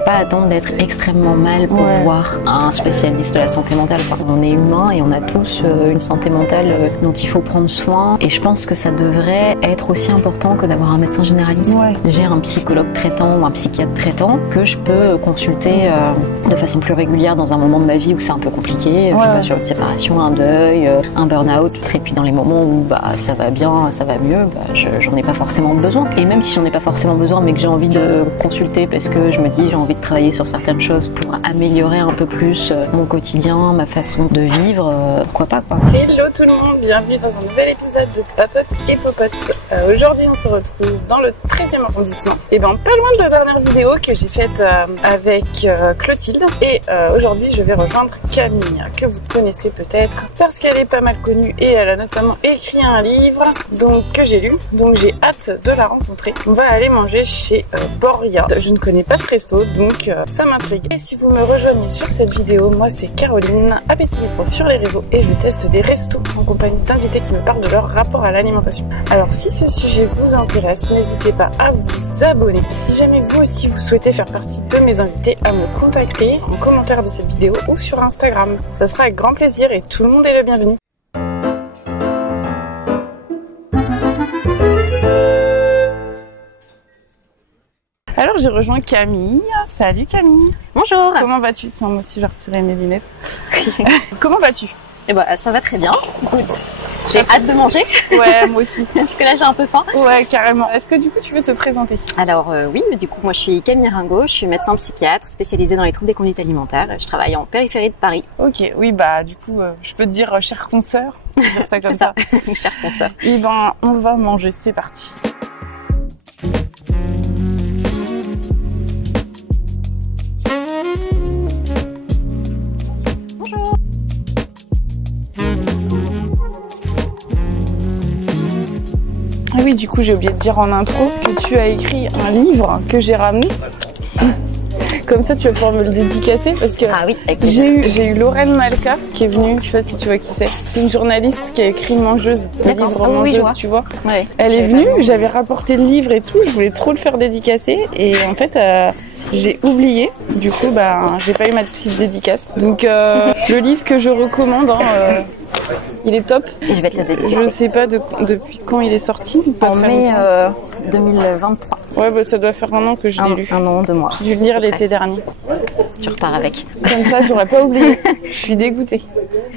faut pas attendre d'être extrêmement mal pour voir un spécialiste de la santé mentale, quoi. On est humain et on a tous une santé mentale dont il faut prendre soin. Et je pense que ça devrait être aussi important que d'avoir un médecin généraliste. J'ai un psychologue traitant ou un psychiatre traitant que je peux consulter de façon plus régulière dans un moment de ma vie où c'est un peu compliqué. Je sais pas, sur une séparation, un deuil, un burn-out. Et puis dans les moments où ça va bien, ça va mieux, j'en ai pas forcément besoin. Et même si j'en ai pas forcément besoin, mais que j'ai envie de consulter parce que je me dis j'ai envie de travailler sur certaines choses pour améliorer un peu plus mon quotidien, ma façon de vivre, pourquoi pas, quoi. Hello tout le monde, bienvenue dans un nouvel épisode de Papote et Popote. Aujourd'hui on se retrouve dans le 13e arrondissement. Et pas loin de la dernière vidéo que j'ai faite avec Clotilde. Et aujourd'hui je vais rejoindre Camille, que vous connaissez peut-être parce qu'elle est pas mal connue et elle a notamment écrit un livre que j'ai lu. Donc j'ai hâte de la rencontrer. On va aller manger chez Boria. Je ne connais pas ce resto, donc ça m'intrigue. Et si vous me rejoignez sur cette vidéo, moi c'est Caroline, Appétit Libre sur les réseaux, et je teste des restos en compagnie d'invités qui me parlent de leur rapport à l'alimentation. Alors si ce sujet vous intéresse, n'hésitez pas à vous abonner. Si jamais vous aussi vous souhaitez faire partie de mes invités, à me contacter en commentaire de cette vidéo ou sur Instagram. Ça sera avec grand plaisir et tout le monde est le bienvenu. Alors j'ai rejoint Camille. Salut Camille. Bonjour. Comment vas-tu? Tiens, moi aussi je vais retirer mes lunettes. Comment vas-tu? Eh ça va très bien. Écoute, j'ai hâte de manger. Ouais, moi aussi. Parce que là j'ai un peu faim. Ouais, carrément. Est-ce que du coup tu veux te présenter? Alors oui, du coup moi je suis Camille Ringot, je suis médecin psychiatre spécialisée dans les troubles des conduites alimentaires. Je travaille en périphérie de Paris. Ok, oui du coup je peux te dire chère consoeur. Je vais dire ça comme ça. Chère consoeur. Et on va manger, c'est parti. Ah oui, du coup, j'ai oublié de dire en intro que tu as écrit un livre que j'ai ramené. Comme ça, tu vas pouvoir me le dédicacer parce que j'ai eu Lorraine Malka qui est venue, je sais pas si tu vois qui c'est. C'est une journaliste qui a écrit Mangeuse, le livre Mangeuse, tu vois. Ouais. Elle est venue, j'avais rapporté le livre et tout, je voulais trop le faire dédicacer et en fait j'ai oublié. Du coup, j'ai pas eu ma petite dédicace. Donc le livre que je recommande, il est top. Et je vais te le dédicacer. Je sais pas depuis quand il est sorti. En mai 2023. Ouais, ça doit faire un an que je l'ai lu. Un an, 2 mois. J'ai dû le lire l'été dernier. Tu repars avec. Comme ça, j'aurais pas oublié. Je suis dégoûtée.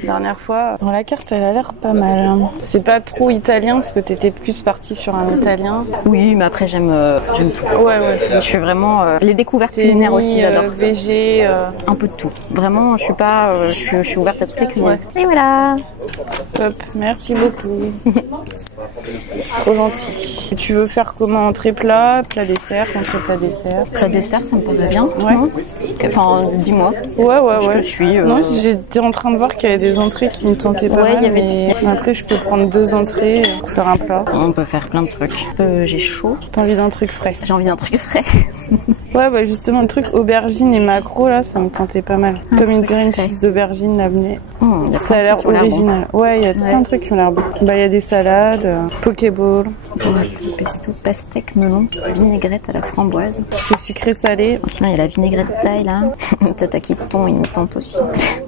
Dernière fois, dans la carte, elle a l'air pas mal. C'est pas trop italien parce que t'étais plus partie sur un italien. Oui, mais après j'aime tout. Ouais. Je suis vraiment les découvertes culinaires aussi, j'adore. Végé, un peu de tout. Vraiment, je suis pas, je suis ouverte à toutes les cuisines. Ouais. Et voilà. Top, merci beaucoup. C'est trop gentil. Et tu veux faire comment? Entrée plat, plat dessert, entrée plat dessert? Plat dessert, ça me paraît bien. Ouais. Enfin, dis-moi. Ouais. Je te suis. Non, j'étais en train de voir qu'il y avait des entrées qui me tentaient pas mal, mais après je peux prendre 2 entrées pour faire un plat. On peut faire plein de trucs. J'ai chaud. T'as envie d'un truc frais? J'ai envie d'un truc frais. Ouais, justement, le truc aubergine et maquereau, là, ça me tentait pas mal. Comme une green chips d'aubergine, là, ça a l'air original. Ouais, il y a plein de trucs qui ont l'air bons. Il y a des salades, pokéball. Pesto, pastèque, melon, vinaigrette à la framboise. C'est sucré-salé. Sinon, il y a la vinaigrette taille, là. Tataki de thon, il me tente aussi.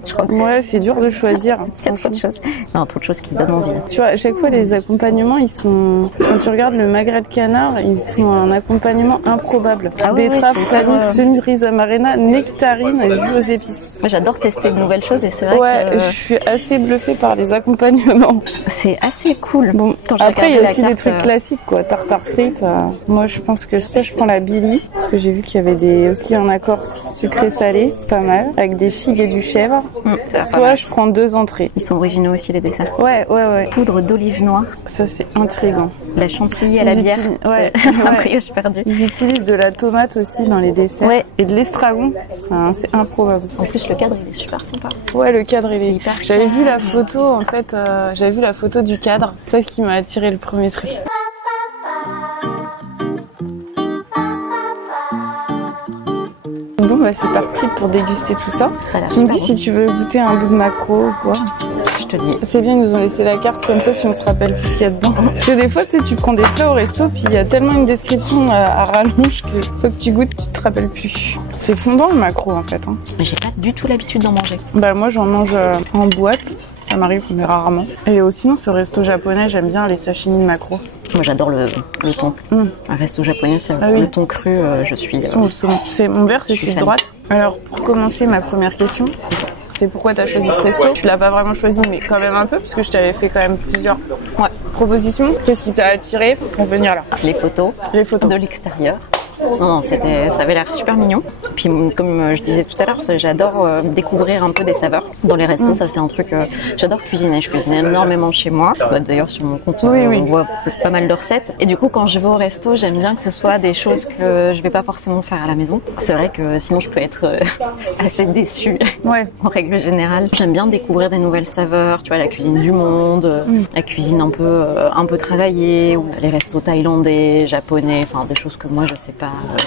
Je crois que c'est dur de choisir. Il y a trop de choses. Non, trop de choses qui donnent envie. Tu vois, à chaque fois, les accompagnements, ils sont... Quand tu regardes le magret de canard, ils font un accompagnement improbable. Betterave, panis, cerise amarena, nectarine, jus aux épices. Moi, j'adore tester de nouvelles choses et c'est vrai que... je suis assez bluffée par les accompagnements. C'est assez cool. Bon, après, il y a aussi des trucs classiques, quoi. Tartare frites. Moi, je pense que soit je prends la Billy, parce que j'ai vu qu'il y avait aussi un accord sucré-salé, pas mal, avec des figues et du chèvre. Soit je prends 2 entrées. Ils sont originaux aussi, les desserts. Ouais. Poudre d'olive noire. Ça, c'est intriguant. La chantilly à la bière. Un brioche perdu. Ils utilisent de la tomate aussi dans les desserts. Ouais. Et de l'estragon. C'est improbable. En plus, le cadre, il est super sympa. Ouais, le cadre, il est hyper. J'avais vu la photo, en fait. J'avais vu la photo du cadre. C'est ça qui m'a attiré le premier truc. Bon bah c'est parti pour déguster tout ça. Ça a l'air Tu me super dis bon. si tu veux goûter un bout de maquereau ou quoi. Je te dis. C'est bien, ils nous ont laissé la carte comme ça si on se rappelle plus ce qu'il y a dedans. Parce que des fois, tu sais, tu prends des plats au resto, puis il y a tellement une description à rallonge que faut que tu goûtes, tu te rappelles plus. C'est fondant le maquereau en fait. Hein. Mais j'ai pas du tout l'habitude d'en manger. Bah moi j'en mange en boîte, ça m'arrive mais rarement. Et sinon ce resto japonais, j'aime bien les sashimi de maquereau. Moi j'adore le thon. Un resto japonais, c'est Ah oui. le thon cru, je suis... C'est mon verre, c'est je suis celui de fan. droite. Alors pour commencer, ma première question, c'est pourquoi tu as choisi ce resto. Tu l'as pas vraiment choisi, mais quand même un peu, parce que je t'avais fait quand même plusieurs propositions. Qu'est-ce qui t'a attiré pour venir là? Les photos Les photos. de l'extérieur. Non, ça avait l'air super mignon. Puis comme je disais tout à l'heure, j'adore découvrir un peu des saveurs. Dans les restos, ça c'est un truc... j'adore cuisiner. Je cuisine énormément chez moi. D'ailleurs, sur mon compte, on voit pas mal de recettes. Et du coup, quand je vais au resto, j'aime bien que ce soit des choses que je vais pas forcément faire à la maison. C'est vrai que sinon, je peux être assez déçue en règle générale. J'aime bien découvrir des nouvelles saveurs. Tu vois, la cuisine du monde, la cuisine un peu travaillée, ou les restos thaïlandais, japonais, enfin des choses que moi je sais pas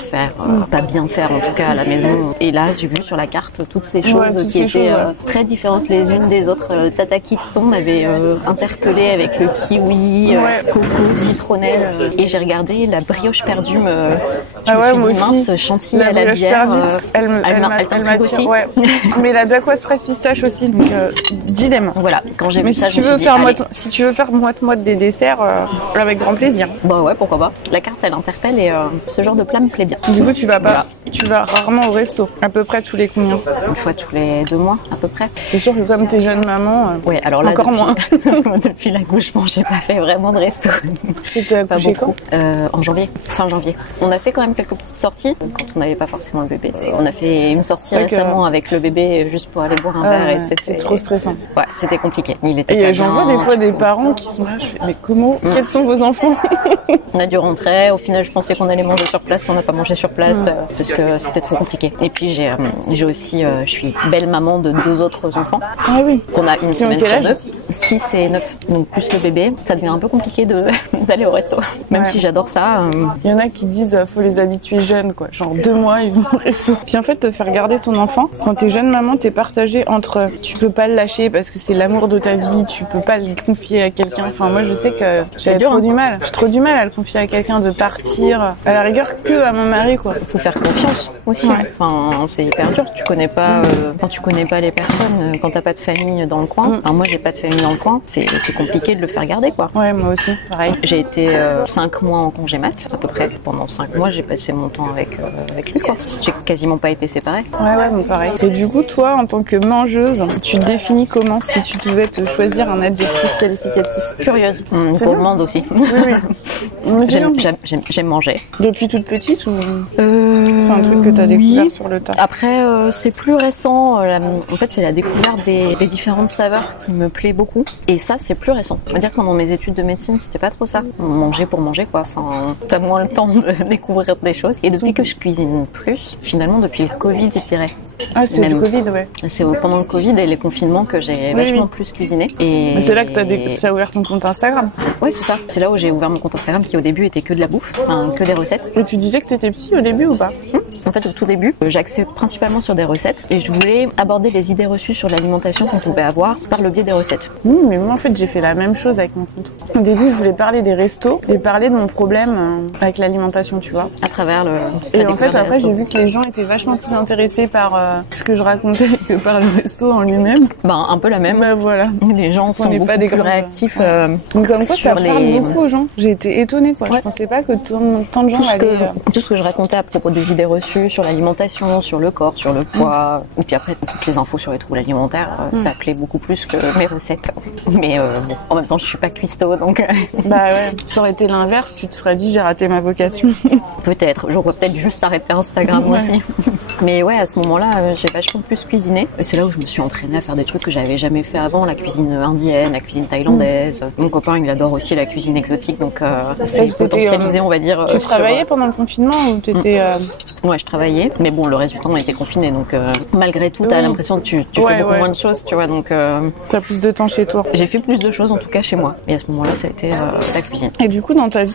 faire, pas bien faire en tout cas à la maison. Et là, j'ai vu sur la carte toutes ces choses qui étaient très différentes les unes des autres. Le tataki de thon m'avait interpellé avec le kiwi, coco, citronnelle. Et j'ai regardé la brioche perdue. Je me suis dit mince, chantilly à la bière. Elle m'attire. Ouais. Mais la dacquoise fraise pistache aussi, donc dilemme. Voilà, quand j'ai vu ça, je me suis dit, si tu veux faire moite des desserts, avec grand plaisir. Bah ouais, pourquoi pas. La carte, elle interpelle et ce genre de plat me plaît bien. Du coup, tu vas rarement au resto. À peu près tous les combien? Une fois tous les 2 mois, à peu près. C'est sûr que comme t'es jeune maman, ouais, alors là, encore moins. Depuis l'accouchement, j'ai pas fait vraiment de resto. C'était accouché quand? En janvier, fin janvier. On a fait quand même quelques petites sorties quand on n'avait pas forcément le bébé. On a fait une sortie récemment avec le bébé juste pour aller boire un verre et c'est trop stressant. Ouais, c'était compliqué. Il était et j'en vois des fois des parents qui sont là, je fais, mais comment? Quels sont vos enfants? On a dû rentrer. Au final, je pensais qu'on allait manger sur place. On n'a pas mangé sur place parce que c'était trop compliqué. Et puis j'ai aussi, je suis belle maman de 2 autres enfants. Ah oui. Qu'on a une semaine sur 2. 6 et 9, donc plus le bébé. Ça devient un peu compliqué d'aller au resto. Même si j'adore ça. Il y en a qui disent faut les habituer jeunes, quoi. Genre 2 mois, ils vont au resto. Puis en fait, te faire garder ton enfant, quand t'es jeune maman, t'es partagée entre tu peux pas le lâcher parce que c'est l'amour de ta vie, tu peux pas le confier à quelqu'un. Enfin, moi, je sais que j'ai trop du mal. J'ai trop du mal à le confier à quelqu'un, de partir. À la rigueur, que à mon mari, quoi. Faut faire confiance aussi. Enfin, c'est hyper dur. Tu connais pas, quand tu connais pas les personnes, quand t'as pas de famille dans le coin. Enfin, moi, j'ai pas de famille dans le coin. C'est compliqué de le faire garder, quoi. Ouais, moi aussi, pareil. J'ai été 5 mois en congé mat, à peu près. Pendant 5 mois, j'ai passé mon temps avec lui, quoi. J'ai quasiment pas été séparée. Ouais, bon, pareil. Et du coup, toi, en tant que mangeuse, tu te définis comment si tu devais te choisir un adjectif qualificatif? Curieuse. Gourmande aussi. Oui. J'aime manger. Depuis toute petite ou c'est un truc que t'as découvert sur le tas? Après, c'est plus récent. En fait, c'est la découverte des différentes saveurs qui me plaît beaucoup. Et ça, c'est plus récent. On va dire que pendant mes études de médecine, c'était pas trop ça. Manger pour manger, quoi. Enfin, t'as moins le temps de découvrir des choses. Et depuis que je cuisine plus, finalement, depuis le Covid, je dirais. Ah, c'est le Covid, ouais. C'est pendant le Covid et les confinements que j'ai vachement plus cuisiné. Et c'est là que t'as ouvert ton compte Instagram. Oui, c'est ça. C'est là où j'ai ouvert mon compte Instagram qui au début était que de la bouffe, que des recettes. Et tu disais que t'étais psy au début ou pas? En fait, au tout début, j'axais principalement sur des recettes et je voulais aborder les idées reçues sur l'alimentation qu'on pouvait avoir par le biais des recettes. Mais moi, en fait, j'ai fait la même chose avec mon compte. Au début, je voulais parler des restos et parler de mon problème avec l'alimentation, tu vois. À travers Et en fait, après, j'ai vu que les gens étaient vachement plus intéressés par ce que je racontais que par le resto en lui-même. Ben, un peu la même. Ben, voilà. Les gens sont beaucoup plus réactifs. Donc, comme quoi, ça parle beaucoup aux gens. J'ai été étonnée, quoi. Je pensais pas que tant de gens allaient... Tout ce que je racontais à propos des idées reçues sur l'alimentation, sur le corps, sur le poids, et puis après, toutes les infos sur les troubles alimentaires, ça plaît beaucoup plus que mes recettes. Mais bon, en même temps, je suis pas cuistot, donc... Bah ouais, ça aurait été l'inverse, tu te serais dit, j'ai raté ma vocation. Peut-être, j'aurais peut-être juste arrêté Instagram aussi. Mais ouais, à ce moment-là, j'ai vachement plus cuisiné. Et c'est là où je me suis entraînée à faire des trucs que j'avais jamais fait avant, la cuisine indienne, la cuisine thaïlandaise. Mon copain, il adore aussi la cuisine exotique, donc c'est potentialisé, on va dire. Tu travaillais pendant le confinement ou t'étais... Ouais, je travaillais, mais bon, le reste du temps on était confiné, donc malgré tout, t'as l'impression que tu fais beaucoup moins de choses, tu vois, donc... T'as plus de temps chez toi. J'ai fait plus de choses, en tout cas chez moi, et à ce moment-là, ça a été la cuisine. Et du coup, dans ta vie,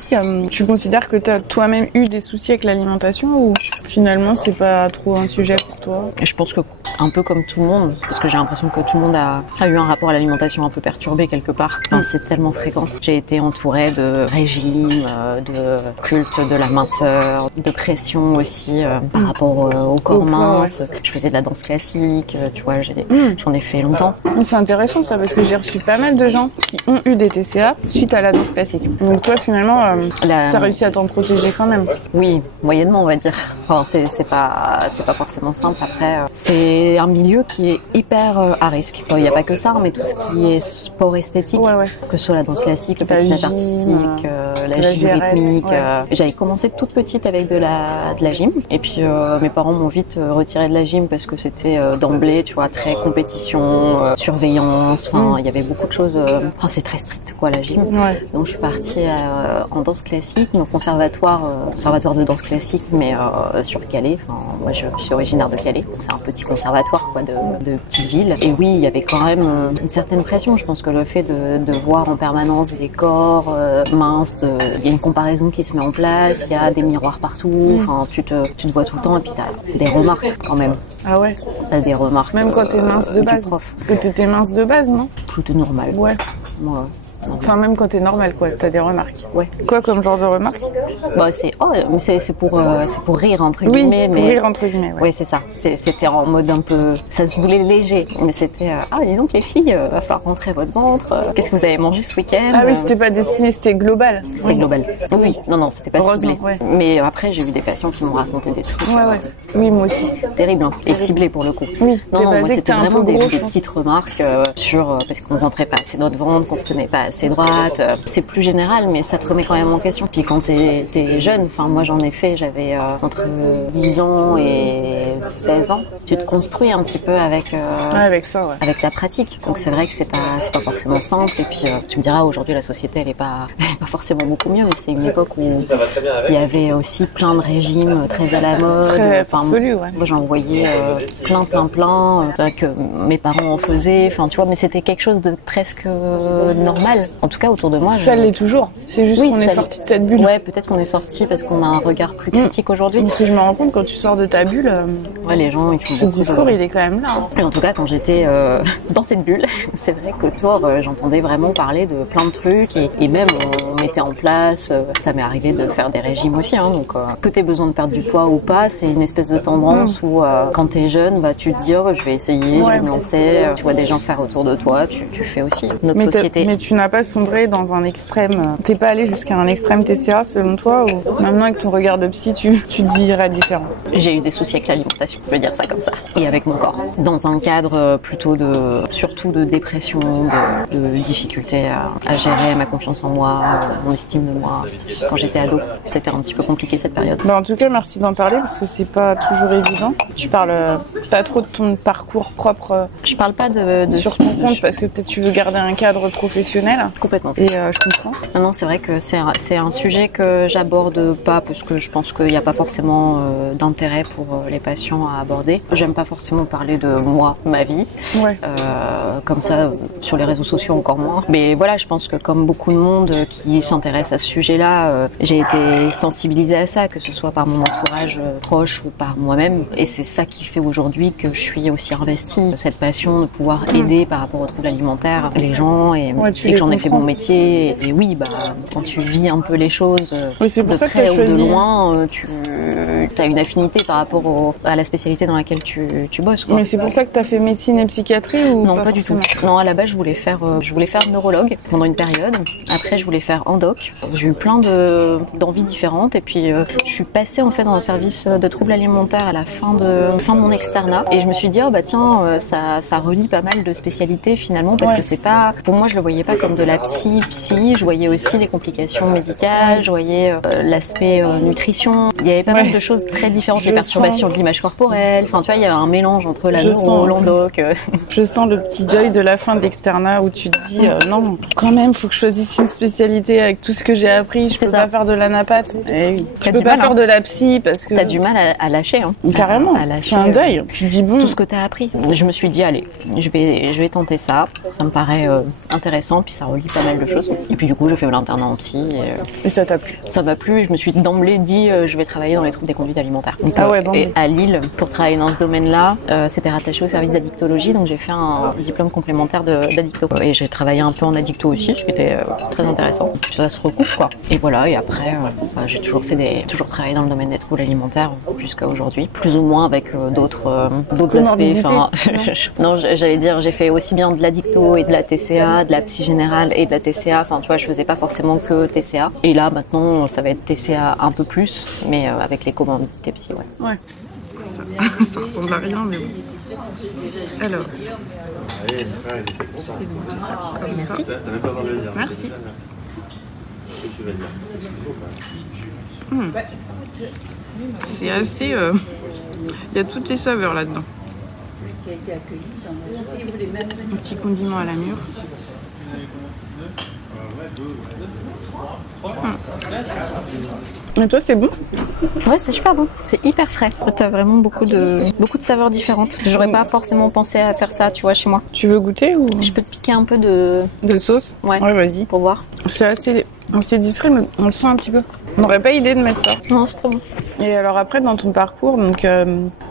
tu considères que t'as toi-même eu des soucis avec l'alimentation ou finalement c'est pas trop un sujet pour toi? Et je pense que un peu comme tout le monde, parce que j'ai l'impression que tout le monde a eu un rapport à l'alimentation un peu perturbé quelque part. Enfin, c'est tellement fréquent. J'ai été entourée de régimes, de culte de la minceur, de pression aussi par rapport au corps mince. Ouais. Je faisais de la danse classique, tu vois, j'en ai fait longtemps. C'est intéressant ça, parce que j'ai reçu pas mal de gens qui ont eu des TCA suite à la danse classique. Donc toi finalement, t'as réussi à t'en protéger quand même. Oui, moyennement on va dire. Enfin, c'est pas forcément simple. Après, c'est un milieu qui est hyper à risque. Il n'y a pas que ça, mais tout ce qui est sport esthétique, que ce soit la danse classique, le patinage artistique, la gym rythmique. J'avais commencé toute petite avec de la gym, et puis mes parents m'ont vite retiré de la gym parce que c'était d'emblée, tu vois, très compétition, surveillance. Enfin, il y avait beaucoup de choses. Enfin, c'est très strict, quoi, la gym. Ouais. Donc, je suis partie en danse classique, donc conservatoire de danse classique, mais sur Calais. Enfin, moi, je suis originaire de Calais, donc c'est un petit conservatoire, quoi, de petite ville. Et oui, il y avait quand même une certaine pression. Je pense que le fait de voir en permanence des corps minces, il y a une comparaison qui se met en place, il y a des miroirs partout. Enfin, tu te vois tout le temps, et puis c'est des remarques quand même. Ah ouais. T'as des remarques. Même quand t'es mince de base. Parce que t'étais mince de base, non? Plutôt normal. Ouais. Moi. Enfin, même quand t'es normal, quoi, t'as des remarques. Ouais. Quoi comme genre de remarques? Bah, c'est pour rire, entre guillemets. Oui, pour rire, entre guillemets, ouais. Ouais, c'est ça. C'était en mode un peu, ça se voulait léger. Mais c'était, dis donc, les filles, va falloir rentrer votre ventre. Qu'est-ce que vous avez mangé ce week-end? Ah oui, c'était pas destiné, c'était global. C'était global. Oui, non, c'était pas ciblé. Ouais. Mais après, j'ai eu des patients qui m'ont raconté des trucs. Ouais. Oui, moi aussi. Terrible, hein. Et ciblé pour le coup. Oui. Non, moi, c'était vraiment des petites remarques sur, parce qu'on rentrait pas assez notre ventre, qu'on se tenait pas assez droite. C'est plus général, mais ça te remet quand même en question. Puis quand t'es jeune, enfin moi j'en ai fait, j'avais entre 10 ans et 16 ans. Tu te construis un petit peu avec ça, ouais. Avec ta pratique. Donc c'est vrai que c'est pas forcément simple. Et puis tu me diras, aujourd'hui la société elle est pas forcément beaucoup mieux, mais c'est une époque où il y avait aussi plein de régimes très à la mode. Très farfelu, ouais. Moi j'en voyais plein que mes parents en faisaient. Enfin tu vois, mais c'était quelque chose de presque normal. En tout cas autour de moi. Ça l'est toujours. C'est juste qu'on est sorti de cette bulle. Ouais, peut-être qu'on est sorti parce qu'on a un regard plus critique aujourd'hui. Parce que je me rends compte, quand tu sors de ta bulle, les gens ils font ce discours il est quand même là. Hein. Et en tout cas, quand j'étais dans cette bulle, c'est vrai qu'autour, j'entendais vraiment parler de plein de trucs et même on mettait en place. Ça m'est arrivé de faire des régimes aussi. Hein, donc que t'aies besoin de perdre du poids ou pas, c'est une espèce de tendance où quand t'es jeune, je te dis je vais essayer, je vais me lancer. Tu vois des gens faire autour de toi, tu fais aussi. Notre société. Mais tu n'as pas sombré dans un extrême. T'es pas allé jusqu'à un extrême TCA selon toi, ou maintenant avec ton regard de psy, tu dirais différent? J'ai eu des soucis avec l'alimentation, je peux dire ça comme ça, et avec mon corps. Dans un cadre plutôt surtout de dépression, de difficulté à gérer ma confiance en moi, mon estime de moi. Quand j'étais ado, c'était un petit peu compliqué cette période. En tout cas, merci d'en parler parce que c'est pas toujours évident. Tu parles pas trop de ton parcours propre. Je parle pas de sur ton compte parce que peut-être tu veux garder un cadre professionnel. Complètement. Et je comprends. Non, c'est vrai que c'est un sujet que j'aborde pas parce que je pense qu'il n'y a pas forcément d'intérêt pour les patients à aborder. J'aime pas forcément parler de moi, ma vie. Ouais. Comme ça, sur les réseaux sociaux encore moins. Mais voilà, je pense que comme beaucoup de monde qui s'intéresse à ce sujet-là, j'ai été sensibilisée à ça, que ce soit par mon entourage proche ou par moi-même. Et c'est ça qui fait aujourd'hui que je suis aussi investie. Cette passion de pouvoir aider par rapport aux troubles alimentaires les gens et que j'en ai fait mon métier. Et oui, quand tu vis un peu les choses de près ou de loin, tu as une affinité par rapport à la spécialité dans laquelle tu bosses. Quoi. Mais c'est pour ça que tu as fait médecine et psychiatrie ou non, pas du tout. Non, à la base, je voulais faire neurologue pendant une période. Après, je voulais faire endoc. J'ai eu plein d'envies différentes et puis je suis passée en fait dans un service de troubles alimentaires à la fin de mon externat et je me suis dit ça relie pas mal de spécialités finalement parce que c'est pas, pour moi je le voyais pas comme de la psy, je voyais aussi les complications médicales, je voyais l'aspect nutrition, il y avait pas mal de choses très différentes, les perturbations de l'image corporelle, enfin tu vois il y a un mélange entre la neuro, l'endoc. Je sens le petit deuil de la fin de l'externat où tu te dis non, quand même faut que je choisisse une spécialité sais, avec tout ce que j'ai appris, je peux pas faire de la naphate. Je peux pas faire de la psy parce que... T'as du mal à lâcher, hein. Carrément, à lâcher, c'est un deuil. Tu dis bon... Tout ce que t'as appris. Je me suis dit, allez, je vais tenter ça. Ça me paraît intéressant, puis ça relie pas mal de choses. Et puis du coup, j'ai fait l'internat en psy. Et ça t'a plu? Ça m'a plu, je me suis d'emblée dit, je vais travailler dans les troubles des conduites alimentaires. Donc, et à Lille, pour travailler dans ce domaine-là, c'était rattaché au service d'addictologie, donc j'ai fait un diplôme complémentaire d'addicto. Et j'ai travaillé un peu en addicto aussi, ce qui était très intéressant. Ça se recoupe, quoi. Et voilà, et après, j'ai toujours travaillé dans le domaine des troubles alimentaires jusqu'à aujourd'hui, plus ou moins avec d'autres aspects. Enfin, non, j'allais dire, j'ai fait aussi bien de l'addicto et de la TCA, de la psy générale et de la TCA. Enfin, tu vois, je faisais pas forcément que TCA. Et là, maintenant, ça va être TCA un peu plus, mais avec les comorbidités psy, ouais. Ouais. Ça ressemble à rien, mais bon. Alors. Merci. Merci. C'est assez... Il y a toutes les saveurs là-dedans. Un petit condiment à la mûre. Et toi, c'est bon? Ouais, c'est super bon. C'est hyper frais. T'as vraiment beaucoup de saveurs différentes. J'aurais pas forcément pensé à faire ça, tu vois, chez moi. Tu veux goûter ou... Je peux te piquer un peu de sauce? Ouais, vas-y. Pour voir. C'est assez discret, mais on le sent un petit peu. On n'aurait pas idée de mettre ça. Non, c'est trop bon. Et alors après, dans ton parcours, donc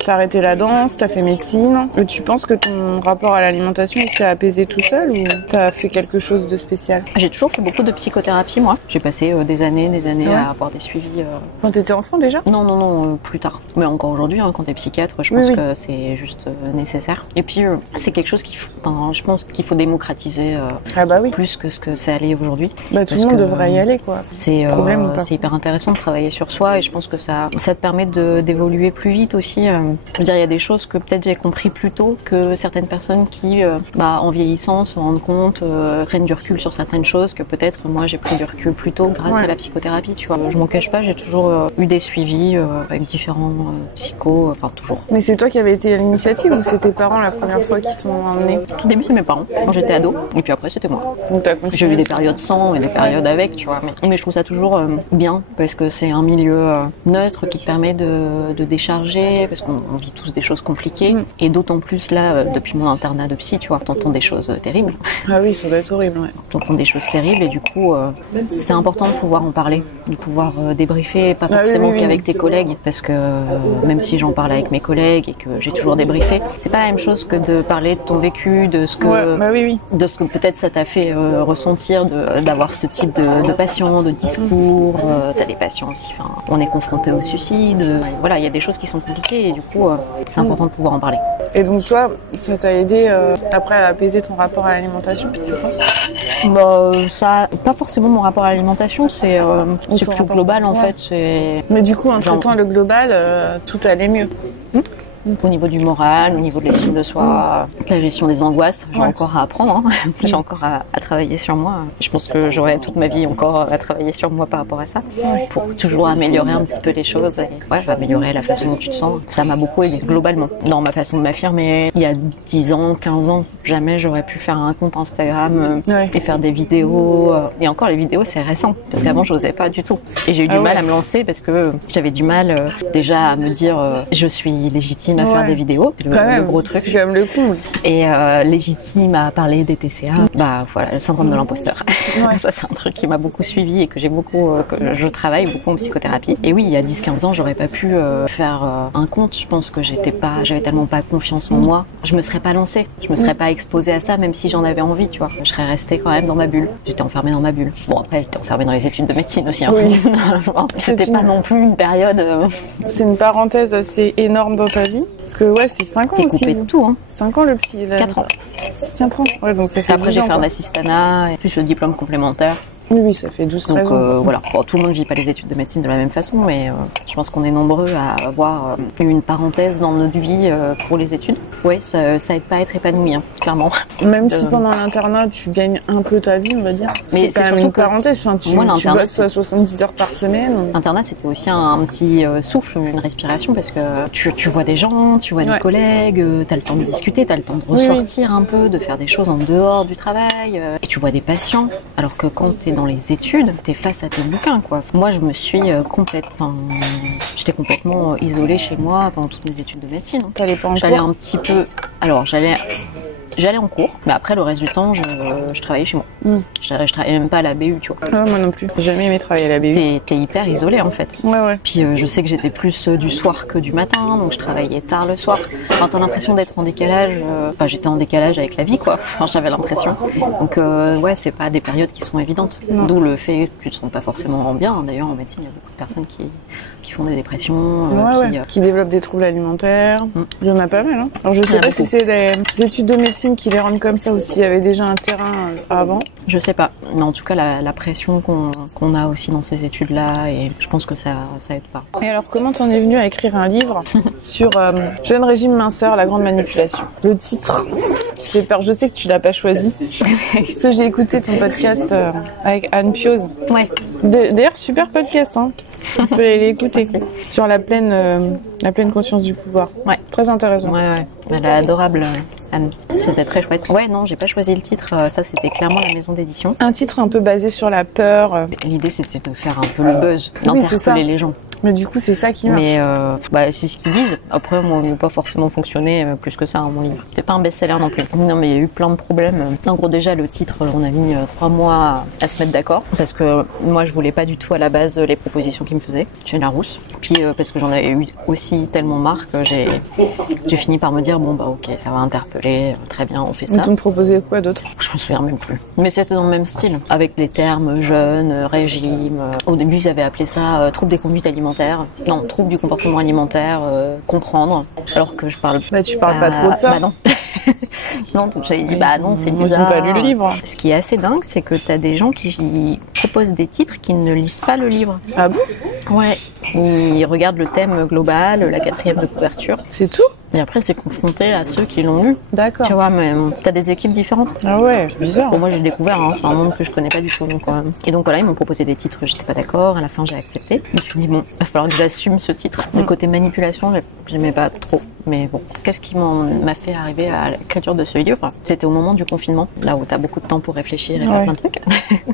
t'as arrêté la danse, t'as fait médecine. Et tu penses que ton rapport à l'alimentation s'est apaisé tout seul ou t'as fait quelque chose de spécial? J'ai toujours fait beaucoup de psychothérapie, moi. J'ai passé des années à avoir des suivis. Quand t'étais enfant déjà? Non, plus tard. Mais encore aujourd'hui, hein, quand t'es psychiatre, je pense que c'est juste nécessaire. Et puis, c'est quelque chose je pense qu'il faut démocratiser plus que ce que c'est allé aujourd'hui. Bah, tout le monde devrait y aller, quoi. C'est hyper intéressant de travailler sur soi et je pense que ça te permet d'évoluer plus vite aussi. Je veux dire, il y a des choses que peut-être j'ai compris plus tôt que certaines personnes qui, en vieillissant, se rendent compte, prennent du recul sur certaines choses que peut-être moi j'ai pris du recul plus tôt grâce à la psychothérapie, tu vois. Je m'en cache pas, j'ai toujours eu des suivis avec différents psychos, enfin toujours. Mais c'est toi qui avais été à l'initiative ou c'est tes parents la première fois qui t'ont emmené? Au début, c'est mes parents, quand j'étais ado, et puis après, c'était moi. J'ai eu des périodes sans et des périodes avec, tu vois. Mais je trouve ça toujours bien parce que c'est un milieu neutre qui te permet de décharger parce qu'on vit tous des choses compliquées et d'autant plus là depuis mon internat de psy, tu vois, t'entends des choses terribles. Ah oui, ça doit être horrible, ouais. T'entends des choses terribles et du coup c'est important de pouvoir en parler, de pouvoir débriefer, pas forcément qu'avec tes collègues parce que même si j'en parle avec mes collègues et que j'ai toujours débriefé, c'est pas la même chose que de parler de ton vécu, de ce que de ce que peut-être ça t'a fait ressentir, d'avoir ce type de patients, de discours. T'as des patients aussi, enfin, on est confronté au suicide, voilà, il y a des choses qui sont compliquées et du coup c'est important de pouvoir en parler. Et donc toi, ça t'a aidé après à apaiser ton rapport à l'alimentation, tu penses? Ça, pas forcément mon rapport à l'alimentation, c'est plus global en fait. Mais du coup, en traitant le global, tout allait mieux. Au niveau du moral, au niveau de l'estime de soi, la gestion des angoisses, j'ai encore à apprendre, hein. J'ai encore à travailler sur moi. Je pense que j'aurai toute ma vie encore à travailler sur moi par rapport à ça, pour toujours améliorer un petit peu les choses et améliorer la façon dont tu te sens. Ça m'a beaucoup aidé globalement dans ma façon de m'affirmer. Il y a 10 ans, 15 ans, jamais j'aurais pu faire un compte Instagram et faire des vidéos. Et encore les vidéos, c'est récent parce qu'avant je n'osais pas du tout. Et j'ai eu du mal à me lancer parce que j'avais du mal déjà à me dire je suis légitime à faire des vidéos, le gros truc. C'est quand même le comble. Et légitime à parler des TCA. Voilà, le syndrome de l'imposteur. Ça, c'est un truc qui m'a beaucoup suivi et que que je travaille beaucoup en psychothérapie. Et oui, il y a 10-15 ans, j'aurais pas pu faire un compte. Je pense que j'avais tellement pas confiance en moi. Je me serais pas lancée. Je me serais pas exposée à ça, même si j'en avais envie, tu vois. Je serais restée quand même dans ma bulle. J'étais enfermée dans ma bulle. Bon, après, j'étais enfermée dans les études de médecine aussi. Hein. Oui. C'était pas non plus une période... C'est une parenthèse assez énorme dans ta vie. Parce que c'est 5 ans aussi. T'es coupé de tout, hein. 5 ans le psy. 4 ans. 4 ans. Ouais, donc ça fait après, j'ai fait un assistanat et plus le diplôme complémentaire. Oui, ça fait 12-13 ans. Donc voilà, tout le monde vit pas les études de médecine de la même façon, mais je pense qu'on est nombreux à avoir eu une parenthèse dans notre vie pour les études. Ouais, ça aide pas à être épanoui, hein, clairement. Même si pendant l'internat, tu gagnes un peu ta vie, on va dire. Mais c'est quand même une parenthèse. Enfin, tu bosses 70 heures par semaine. L'internat, c'était aussi un petit souffle, une respiration, parce que tu vois des gens, tu vois des collègues, t'as le temps de discuter, t'as le temps de ressortir un peu, de faire des choses en dehors du travail, et tu vois des patients. Alors que quand t'es dans les études, t'es face à tes bouquins, quoi. Moi, je me suis j'étais complètement isolée chez moi pendant toutes mes études de médecine. T'allais pas en J'allais cours? un petit peu... Alors, j'allais en cours, mais après, le reste du temps, je travaillais chez moi. Je travaillais même pas à la BU, tu vois. Moi non plus. J'ai jamais aimé travailler à la BU. T'es hyper isolée, en fait. Ouais. Puis je sais que j'étais plus du soir que du matin, donc je travaillais tard le soir. Enfin, t'as l'impression d'être en décalage. J'étais en décalage avec la vie, quoi. Enfin, j'avais l'impression. Donc ouais, c'est pas des périodes qui sont évidentes. D'où le fait que tu te sens pas forcément bien. D'ailleurs, en médecine, il y a beaucoup de personnes qui font des dépressions, qui développent des troubles alimentaires. Il y en a pas mal. Hein. Alors je sais pas si c'est les études de médecine qui les rendent comme ça ou s'il y avait déjà un terrain avant. Je sais pas, mais en tout cas la pression qu'on a aussi dans ces études-là, et je pense que ça aide pas. Et alors comment t'en es venue à écrire un livre sur Jeune régime minceur, la grande manipulation? Le titre qui fait peur. Je sais que tu l'as pas choisi. Parce que j'ai écouté ton podcast avec Anne Pioz. Ouais. D'ailleurs super podcast, hein. On peut aller l'écouter sur la pleine conscience du pouvoir. Ouais. Très intéressant. Ouais. Elle est adorable, Anne. C'était très chouette. Ouais, non, j'ai pas choisi le titre. Ça, c'était clairement la maison d'édition. Un titre un peu basé sur la peur. L'idée, c'était de faire un peu le buzz, d'interpeller les gens. Mais du coup, c'est ça qui marche. Mais c'est ce qu'ils disent. Après, moi, il n'a pas forcément fonctionné plus que ça, mon livre. C'est pas un best-seller non plus. Non, mais il y a eu plein de problèmes. En gros, déjà, le titre, on a mis 3 mois à se mettre d'accord. Parce que moi, je voulais pas du tout à la base les propositions qu'ils me faisaient. J'ai la rousse. Puis, parce que j'en avais eu aussi tellement marre que j'ai fini par me dire, bon, bah, ok, ça va interpeller. Très bien, on fait ça. Ils t'ont proposé quoi d'autre? Je m'en souviens même plus. Mais c'était dans le même style. Avec les termes jeûne, régime. Au début, ils avaient appelé ça trouble des conduites alimentaires. Non, trouble du comportement alimentaire, comprendre. Alors que je parle... Bah, tu parles pas trop de ça. Bah non. Non, donc j'avais dit, bah non, c'est bizarre. Ils n'ont pas lu le livre. Ce qui est assez dingue, c'est que t'as des gens qui proposent des titres qui ne lisent pas le livre. Ah bon? Ouais. Ils regardent le thème global, la 4e de couverture. C'est tout? Et après, c'est confronté à ceux qui l'ont lu. D'accord. Tu vois, mais t'as des équipes différentes. Ah ouais, bizarre. Bon, moi, j'ai découvert, c'est un monde que je connais pas du tout. Donc, et donc voilà, ils m'ont proposé des titres, j'étais pas d'accord. À la fin, j'ai accepté. Je me suis dit, bon, il va falloir que j'assume ce titre. Le côté manipulation, j'aimais pas trop. Mais bon, qu'est-ce qui m'a fait arriver à l'écriture de ce livre? C'était au moment du confinement, là où t'as beaucoup de temps pour réfléchir et faire plein de trucs.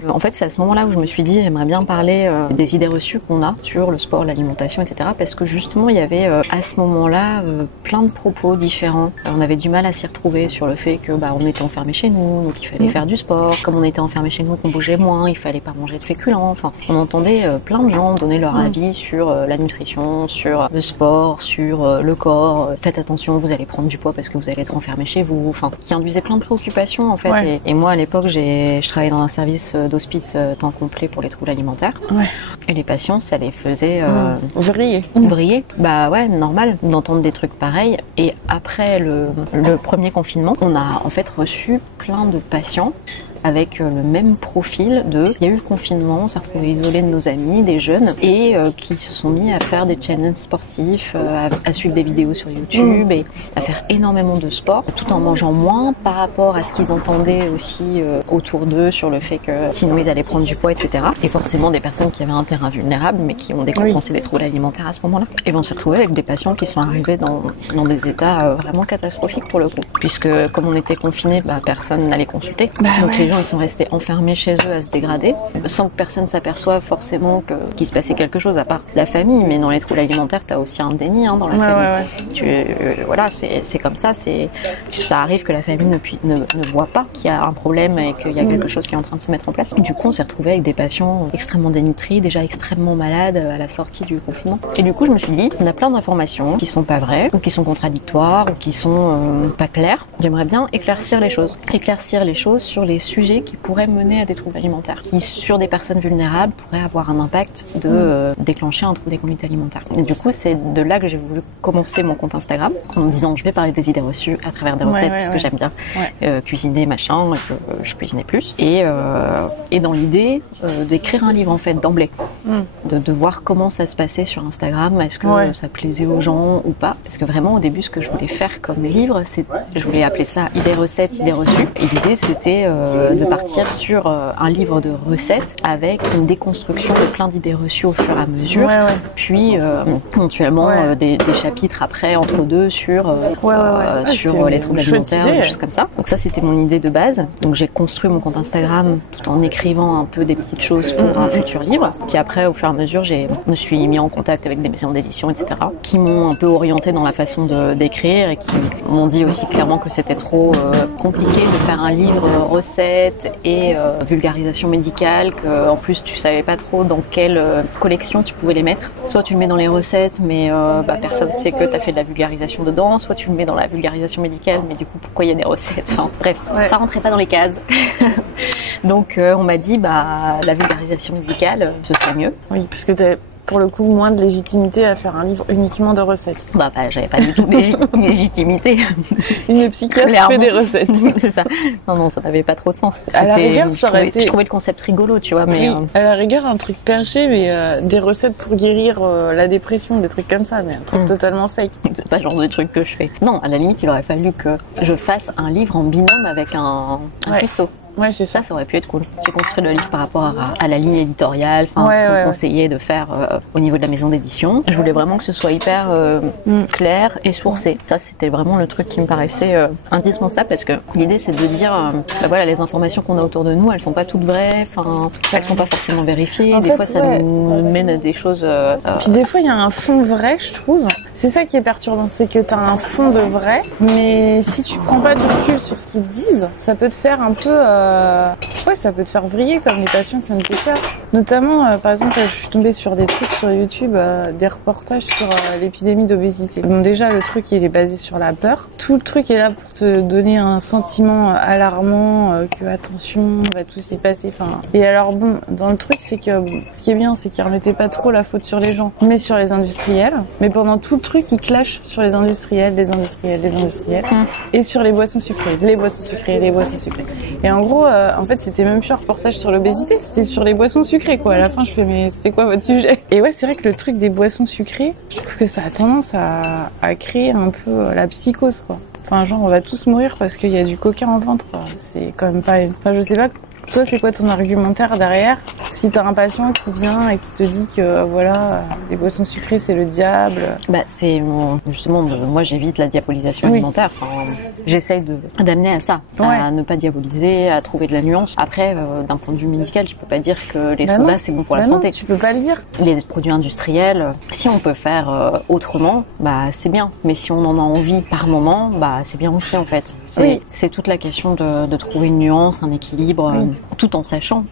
En fait, c'est à ce moment-là où je me suis dit, j'aimerais bien parler des idées reçues qu'on a sur le sport, l'alimentation, etc. Parce que justement, il y avait à ce moment-là plein de propos différents. On avait du mal à s'y retrouver sur le fait que on était enfermés chez nous, donc il fallait faire du sport. Comme on était enfermés chez nous, qu'on bougeait moins, il fallait pas manger de féculents. Enfin, on entendait plein de gens donner leur avis sur la nutrition, sur le sport, sur le corps. Faites attention, vous allez prendre du poids parce que vous allez être enfermé chez vous. Enfin, qui induisait plein de préoccupations en fait. Ouais. Et moi à l'époque, je travaillais dans un service d'hospice temps complet pour les troubles alimentaires. Ouais. Et les patients, ça les faisait vriller. Bah ouais, normal d'entendre des trucs pareils. Et après le premier confinement, on a en fait reçu plein de patients avec le même profil il y a eu le confinement, on s'est retrouvés isolés de nos amis, des jeunes, et qui se sont mis à faire des challenges sportifs, à suivre des vidéos sur YouTube et à faire énormément de sport, tout en mangeant moins par rapport à ce qu'ils entendaient aussi autour d'eux sur le fait que sinon ils allaient prendre du poids, etc. Et forcément des personnes qui avaient un terrain vulnérable mais qui ont décompensé des troubles alimentaires à ce moment-là. Et on s'est retrouvés avec des patients qui sont arrivés dans des états vraiment catastrophiques pour le coup, puisque comme on était confinés, personne n'allait consulter. Donc les gens ils sont restés enfermés chez eux à se dégrader sans que personne s'aperçoive forcément qu'il se passait quelque chose à part la famille. Mais dans les troubles alimentaires t'as aussi un déni dans la famille. Voilà, c'est comme ça, ça arrive que la famille ne voit pas qu'il y a un problème et qu'il y a quelque chose qui est en train de se mettre en place. Et du coup on s'est retrouvés avec des patients extrêmement dénutris, déjà extrêmement malades à la sortie du confinement. Et du coup je me suis dit, on a plein d'informations qui sont pas vraies ou qui sont contradictoires ou qui sont pas claires. J'aimerais bien éclaircir les choses sur les sujets qui pourraient mener à des troubles alimentaires, qui sur des personnes vulnérables pourraient avoir un impact de déclencher un trouble des conduites alimentaires. Et du coup c'est de là que j'ai voulu commencer mon compte Instagram en me disant je vais parler des idées reçues à travers des recettes parce que j'aime bien cuisiner machin et que je cuisinais plus et dans l'idée d'écrire un livre en fait d'emblée, de voir comment ça se passait sur Instagram, est-ce que ça plaisait aux gens ou pas, parce que vraiment au début ce que je voulais faire comme livre, je voulais appeler ça idées recettes, idées reçues, et l'idée c'était de partir sur un livre de recettes avec une déconstruction de plein d'idées reçues au fur et à mesure, puis éventuellement des chapitres après entre deux sur les troubles alimentaires, des choses comme ça. Donc ça c'était mon idée de base. Donc j'ai construit mon compte Instagram tout en écrivant un peu des petites choses pour un futur livre. Puis après au fur et à mesure je me suis mis en contact avec des maisons d'édition, etc., qui m'ont un peu orientée dans la façon d'écrire et qui m'ont dit aussi clairement que c'était trop compliqué de faire un livre recettes et vulgarisation médicale, que en plus tu savais pas trop dans quelle collection tu pouvais les mettre. Soit tu le mets dans les recettes mais personne sait que tu as fait de la vulgarisation dedans, soit tu le mets dans la vulgarisation médicale mais du coup pourquoi il y a des recettes, enfin bref, ça rentrait pas dans les cases. Donc on m'a dit la vulgarisation médicale ce serait mieux. Oui, parce que t'as pour le coup moins de légitimité à faire un livre uniquement de recettes. J'avais pas du tout de légitimité. Une psychiatre fait des recettes. C'est ça. Non, ça n'avait pas trop de sens. À la rigueur, je trouvais le concept rigolo, tu vois, mais... Oui, à la rigueur, un truc perché, mais des recettes pour guérir la dépression, des trucs comme ça, mais un truc totalement fake. C'est pas le genre de truc que je fais. Non, à la limite, il aurait fallu que je fasse un livre en binôme avec un cuistot. Ouais, c'est ça. Ça aurait pu être cool. J'ai construit le livre par rapport à la ligne éditoriale, ce qu'on conseillait de faire au niveau de la maison d'édition. Je voulais vraiment que ce soit hyper clair et sourcé. Ça, c'était vraiment le truc qui me paraissait indispensable, parce que l'idée, c'est de dire, les informations qu'on a autour de nous, elles sont pas toutes vraies, elles sont pas forcément vérifiées. Des fois, ça nous mène à des choses... Puis des fois, il y a un fond vrai, je trouve. C'est ça qui est perturbant, c'est que t'as un fond de vrai, mais si tu prends pas du recul sur ce qu'ils te disent, ça peut te faire un peu... ça peut te faire vriller, comme les patients qui ont été ça. Notamment, par exemple, je suis tombée sur des trucs sur YouTube, des reportages sur l'épidémie d'obésité. Bon, déjà, le truc, il est basé sur la peur. Tout le truc est là pour te donner un sentiment alarmant, que attention, va tout s'y passer. Et alors, bon, dans le truc, c'est que ce qui est bien, c'est qu'ils remettaient pas trop la faute sur les gens, mais sur les industriels. Mais pendant tout le truc, ils clashent sur les industriels, et sur les boissons sucrées, les boissons sucrées. Et en gros, en fait, c'était même plus un reportage sur l'obésité, c'était sur les boissons sucrées, quoi. À la fin, je fais, mais c'était quoi votre sujet? Et ouais, c'est vrai que le truc des boissons sucrées, je trouve que ça a tendance à créer un peu la psychose, quoi. On va tous mourir parce qu'il y a du coca en ventre, quoi. C'est quand même pas... je sais pas... Toi, c'est quoi ton argumentaire derrière? Si t'as un patient qui vient et qui te dit que les boissons sucrées c'est le diable. Justement, moi j'évite la diabolisation alimentaire. J'essaye d'amener à ça, à ne pas diaboliser, à trouver de la nuance. Après, d'un point de vue médical, je peux pas dire que les sodas c'est bon pour la santé. Tu peux pas le dire. Les produits industriels, si on peut faire autrement, c'est bien. Mais si on en a envie par moment, c'est bien aussi en fait. C'est toute la question de trouver une nuance, un équilibre. Tout en sachant,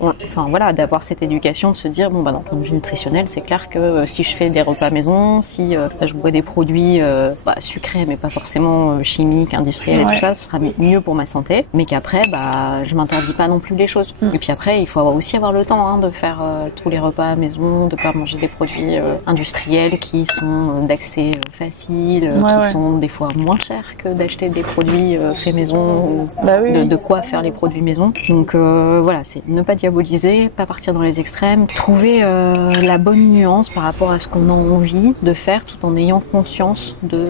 d'avoir cette éducation, de se dire d'un point de vue nutritionnel, c'est clair que si je fais des repas maison, si je bois des produits sucrés mais pas forcément chimiques, industriels et tout ça, ce sera mieux pour ma santé, mais qu'après je m'interdis pas non plus les choses. Et puis après, il faut aussi avoir le temps de faire tous les repas à maison, de pas manger des produits industriels qui sont d'accès facile, qui sont des fois moins chers que d'acheter des produits faits maison, de quoi faire les produits maison. Donc c'est ne pas diaboliser, pas partir dans les extrêmes, trouver la bonne nuance par rapport à ce qu'on a envie de faire, tout en ayant conscience de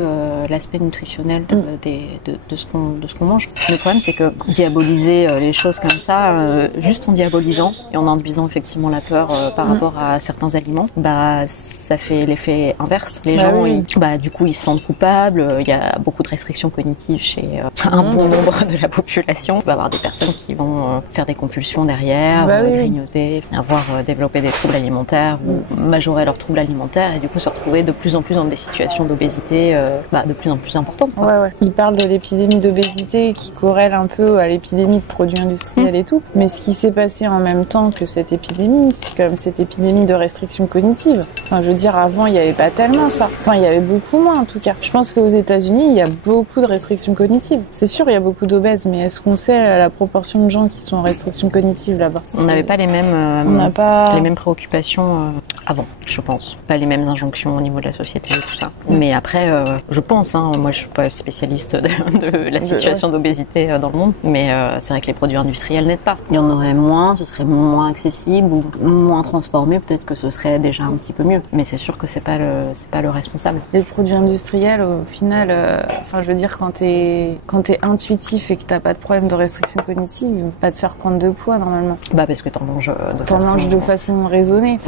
l'aspect nutritionnel de ce qu'on mange. Le problème, c'est que diaboliser les choses comme ça, juste en diabolisant et en induisant effectivement la peur par rapport à certains aliments, ça fait l'effet inverse. Les gens, du coup, ils se sentent coupables. Il y a beaucoup de restrictions cognitives chez un bon nombre de la population. Il va y avoir des personnes qui vont faire des compulsions derrière, grignoter, avoir développé des troubles alimentaires ou majorer leurs troubles alimentaires et du coup se retrouver de plus en plus dans des situations d'obésité de plus en plus importantes. Il parle de l'épidémie d'obésité qui corrèle un peu à l'épidémie de produits industriels et tout, mais ce qui s'est passé en même temps que cette épidémie, c'est quand même cette épidémie de restrictions cognitives. Je veux dire, avant il n'y avait pas tellement ça. Il y avait beaucoup moins en tout cas. Je pense qu'aux États-Unis il y a beaucoup de restrictions cognitives. C'est sûr, il y a beaucoup d'obèses, mais est-ce qu'on sait la proportion de gens qui sont en restriction restriction cognitive là-bas. On n'avait pas les mêmes, les mêmes préoccupations avant, je pense. Pas les mêmes injonctions au niveau de la société et tout ça. Mais après, je pense, moi je suis pas spécialiste de la situation d'obésité dans le monde, mais c'est vrai que les produits industriels n'aident pas. Il y en aurait moins, ce serait moins accessible ou moins transformé, peut-être que ce serait déjà un petit peu mieux. Mais c'est sûr que c'est pas le responsable. Les produits industriels, au final, je veux dire, quand t'es intuitif et que t'as pas de problème de restriction cognitive, ils vont pas te faire prendre de poids normalement. Parce que t'en manges de façon raisonnée.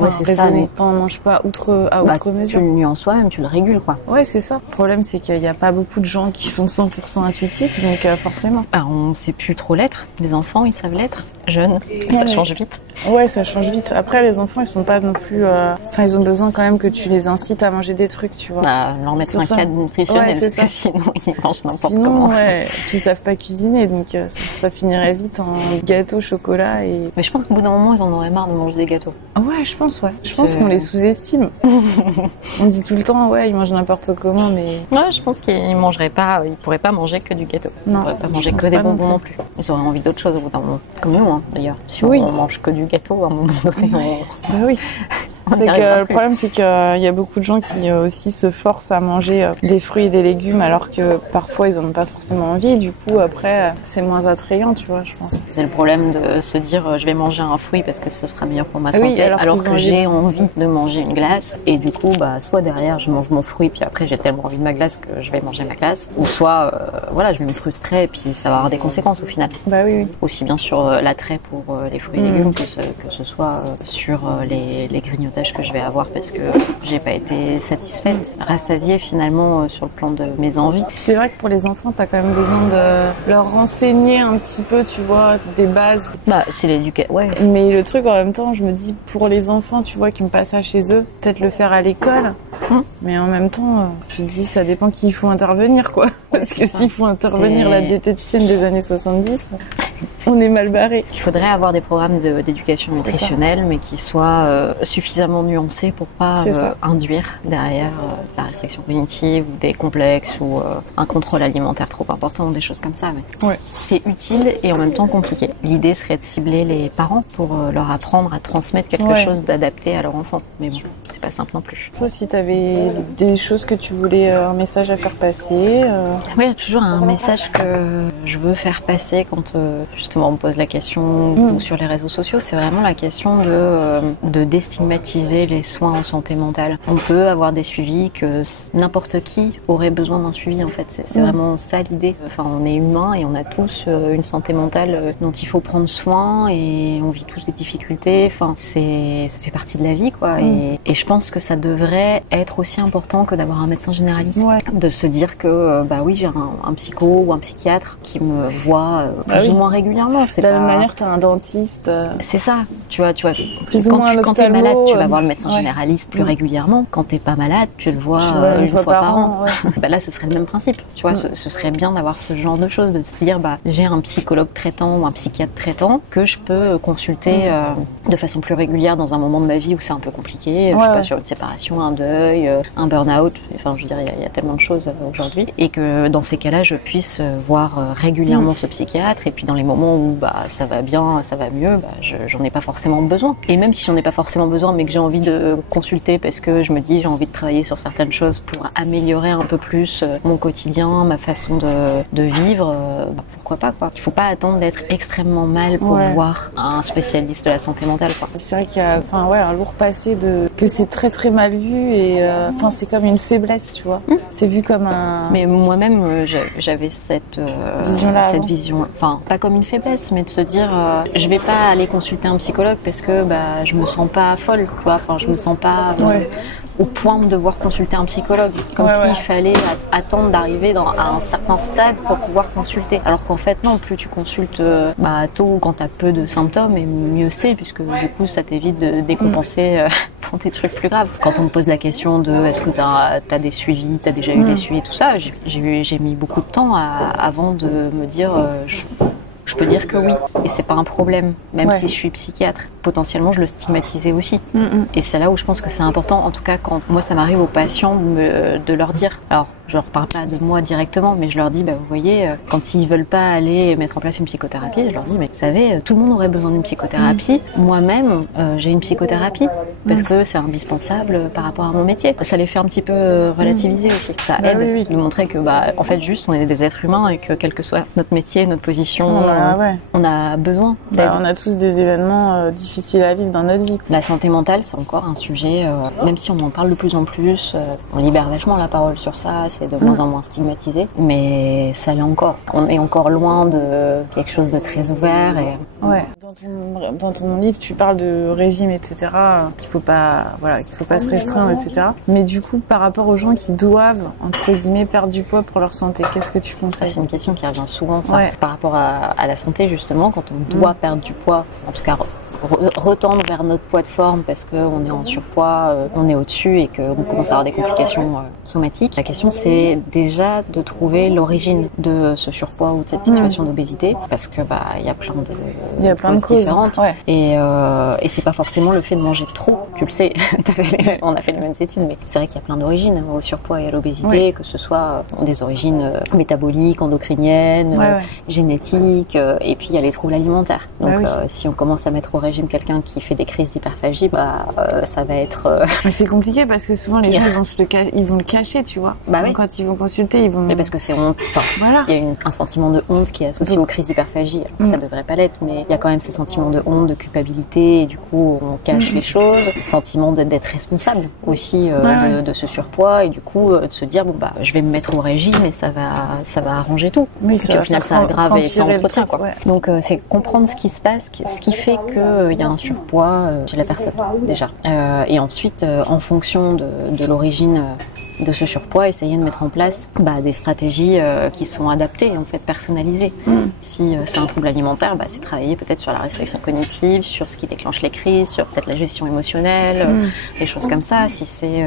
T'en manges pas outre mesure. Tu le nuances soi-même, tu le régules, quoi. Ouais, c'est ça. Le problème, c'est qu'il y a pas beaucoup de gens qui sont 100% intuitifs, donc forcément. On sait plus trop l'être. Les enfants, ils savent l'être. Jeunes, ça change vite. Ouais, ça change vite. Après, les enfants, ils sont pas non plus... ils ont besoin quand même que tu les incites à manger des trucs, tu vois. Leur mettre un cadre nutritionnel, parce que sinon, ils mangent n'importe comment. Ouais, puis ils savent pas cuisiner, donc ça finirait vite en gâteau, chocolat et... Mais je pense qu'au bout d'un moment, ils en auraient marre de manger des gâteaux. Ouais, je pense qu'on les sous-estime. On dit tout le temps, ils mangent n'importe comment, mais... Ouais, je pense qu'ils mangeraient pas, ils pourraient pas manger que du gâteau. Non. Ils pourraient pas manger que des bonbons non plus. Ils auraient envie d'autre chose au bout d'un moment. Comme nous, d'ailleurs. Si on mange que du gâteau, à un moment donné, oui. C'est que le problème, c'est qu'il y a beaucoup de gens qui aussi se forcent à manger des fruits et des légumes alors que parfois ils en ont pas forcément envie. Du coup, après, c'est moins attrayant, tu vois, je pense. C'est le problème de se dire je vais manger un fruit parce que ce sera meilleur pour ma santé, alors que j'ai envie de manger une glace. Et du coup, soit derrière je mange mon fruit puis après j'ai tellement envie de ma glace que je vais manger ma glace, ou soit je vais me frustrer et puis ça va avoir des conséquences au final. Oui. Aussi bien sur l'attrait pour les fruits et légumes que ce soit sur les grignotages que je vais avoir parce que j'ai pas été satisfaite, rassasiée finalement sur le plan de mes envies. C'est vrai que pour les enfants, t'as quand même besoin de leur renseigner un petit peu, tu vois, des bases. C'est l'éducation, ouais. Mais le truc en même temps, je me dis, pour les enfants, tu vois, qui me passent ça chez eux, peut-être le faire à l'école. Mais en même temps, je me dis, ça dépend qui il faut intervenir, quoi. Parce que s'il faut intervenir la diététicienne des années 70, on est mal barré. Il faudrait avoir des programmes d'éducation nutritionnelle, mais qui soient suffisamment nuancés pour pas induire derrière la restriction cognitive ou des complexes ou un contrôle alimentaire trop important, des choses comme ça. Mais c'est utile et en même temps compliqué. L'idée serait de cibler les parents pour leur apprendre à transmettre quelque chose d'adapté à leur enfant. Mais bon, c'est pas simple non plus. Toi, si t'avais des choses que tu voulais, un message à faire passer Oui, il y a toujours un message que je veux faire passer quand justement on me pose la question ou sur les réseaux sociaux. C'est vraiment la question de déstigmatiser les soins en santé mentale. On peut avoir des suivis que n'importe qui aurait besoin d'un suivi en fait. C'est vraiment ça l'idée. On est humain et on a tous une santé mentale dont il faut prendre soin et on vit tous des difficultés. Ça fait partie de la vie quoi. Et je pense que ça devrait être aussi important que d'avoir un médecin généraliste. De se dire que j'ai un psycho ou un psychiatre qui me voit plus ou moins régulièrement. De la même manière, t'as un dentiste. C'est ça. Tu vois, quand t'es malade, tu vas voir le médecin généraliste plus régulièrement. Quand t'es pas malade, tu le vois une fois par an. Là, ce serait le même principe. Tu vois, ce serait bien d'avoir ce genre de choses, de se dire, j'ai un psychologue traitant ou un psychiatre traitant que je peux consulter de façon plus régulière dans un moment de ma vie où c'est un peu compliqué. Je sais pas, sur une séparation, un deuil, un burn-out. Enfin, je veux dire, il y a tellement de choses aujourd'hui. Et que dans ces cas-là, je puisse voir régulièrement ce psychiatre. Et puis dans les moments où ça va bien, ça va mieux, j'en ai pas forcément besoin. Et même si j'en ai pas forcément besoin, mais que j'ai envie de consulter parce que je me dis j'ai envie de travailler sur certaines choses pour améliorer un peu plus mon quotidien, ma façon de vivre, pourquoi pas quoi. Il faut pas attendre d'être extrêmement mal pour voir un spécialiste de la santé mentale quoi. C'est vrai qu'il y a un lourd passé que c'est très très mal vu et c'est comme une faiblesse tu vois. C'est vu comme un... Mais moi-même j'avais cette vision, pas comme une faiblesse, mais de se dire je vais pas aller consulter un psychologue parce que je me sens pas folle, tu vois, je me sens pas au point de devoir consulter un psychologue, comme s'il fallait attendre d'arriver à un certain stade pour pouvoir consulter. Alors qu'en fait non, plus tu consultes tôt ou quand t'as peu de symptômes, et mieux c'est, puisque du coup ça t'évite de décompenser dans des trucs plus graves. Quand on me pose la question de est-ce que t'as des suivis, t'as déjà eu des suivis, tout ça, j'ai mis beaucoup de temps avant de me dire je peux dire que oui, et c'est pas un problème, même si je suis psychiatre. Potentiellement, je le stigmatisais aussi. Et c'est là où je pense que c'est important, en tout cas quand moi ça m'arrive aux patients de leur dire. Alors, je leur parle pas de moi directement, mais je leur dis, vous voyez, quand ils veulent pas aller mettre en place une psychothérapie, je leur dis, mais vous savez, tout le monde aurait besoin d'une psychothérapie. Moi-même, j'ai une psychothérapie parce que c'est indispensable par rapport à mon métier. Ça les fait un petit peu relativiser aussi. Ça aide de montrer que, en fait, juste, on est des êtres humains et que quel que soit notre métier, notre position, on a besoin d'aide. On a tous des événements difficiles à vivre dans notre vie. La santé mentale, c'est encore un sujet, même si on en parle de plus en plus, on libère vachement la parole sur ça, c'est de moins en moins stigmatisé, mais ça l'est encore. On est encore loin de quelque chose de très ouvert. Et... Ouais. Dans ton livre, tu parles de régime, etc., qu'il faut pas se restreindre, etc. Mais du coup, par rapport aux gens qui doivent, entre guillemets, perdre du poids pour leur santé, qu'est-ce que tu conseilles? C'est une question qui revient souvent, ça. Par rapport à la santé, justement, quand on doit perdre du poids, en tout cas retendre vers notre poids de forme parce qu'on est en surpoids, on est au-dessus et qu'on commence à avoir des complications somatiques. La question, c'est déjà de trouver l'origine de ce surpoids ou de cette situation d'obésité, parce que il y a plein de causes différentes. Ouais. Et c'est pas forcément le fait de manger trop. Tu le sais, on a fait les mêmes études, mais c'est vrai qu'il y a plein d'origines au surpoids et à l'obésité, que ce soit des origines métaboliques, endocriniennes, génétiques, et puis il y a les troubles alimentaires. Donc si on commence à mettre au régime quelqu'un qui fait des crises d'hyperphagie, ça va être... C'est compliqué parce que souvent les gens ils vont le cacher, tu vois. Donc, quand ils vont consulter, ils vont... Mais parce que c'est honte. Il y a un sentiment de honte qui est associé aux crises d'hyperphagie. Ça devrait pas l'être, mais il y a quand même ce sentiment de honte, de culpabilité, et du coup on cache les choses. Le sentiment d'être responsable aussi de ce surpoids, et du coup de se dire je vais me mettre au régime et ça va arranger tout. Oui, puis au final ça aggrave et ça entretient quoi. Donc c'est comprendre ce qui se passe, ce qui fait qu'il y a un surpoids chez la personne déjà. Et ensuite en fonction de l'origine de ce surpoids, essayer de mettre en place des stratégies qui sont adaptées, en fait, personnalisées. Si c'est un trouble alimentaire, c'est travailler peut-être sur la restriction cognitive, sur ce qui déclenche les crises, sur peut-être la gestion émotionnelle, des choses comme ça. Si c'est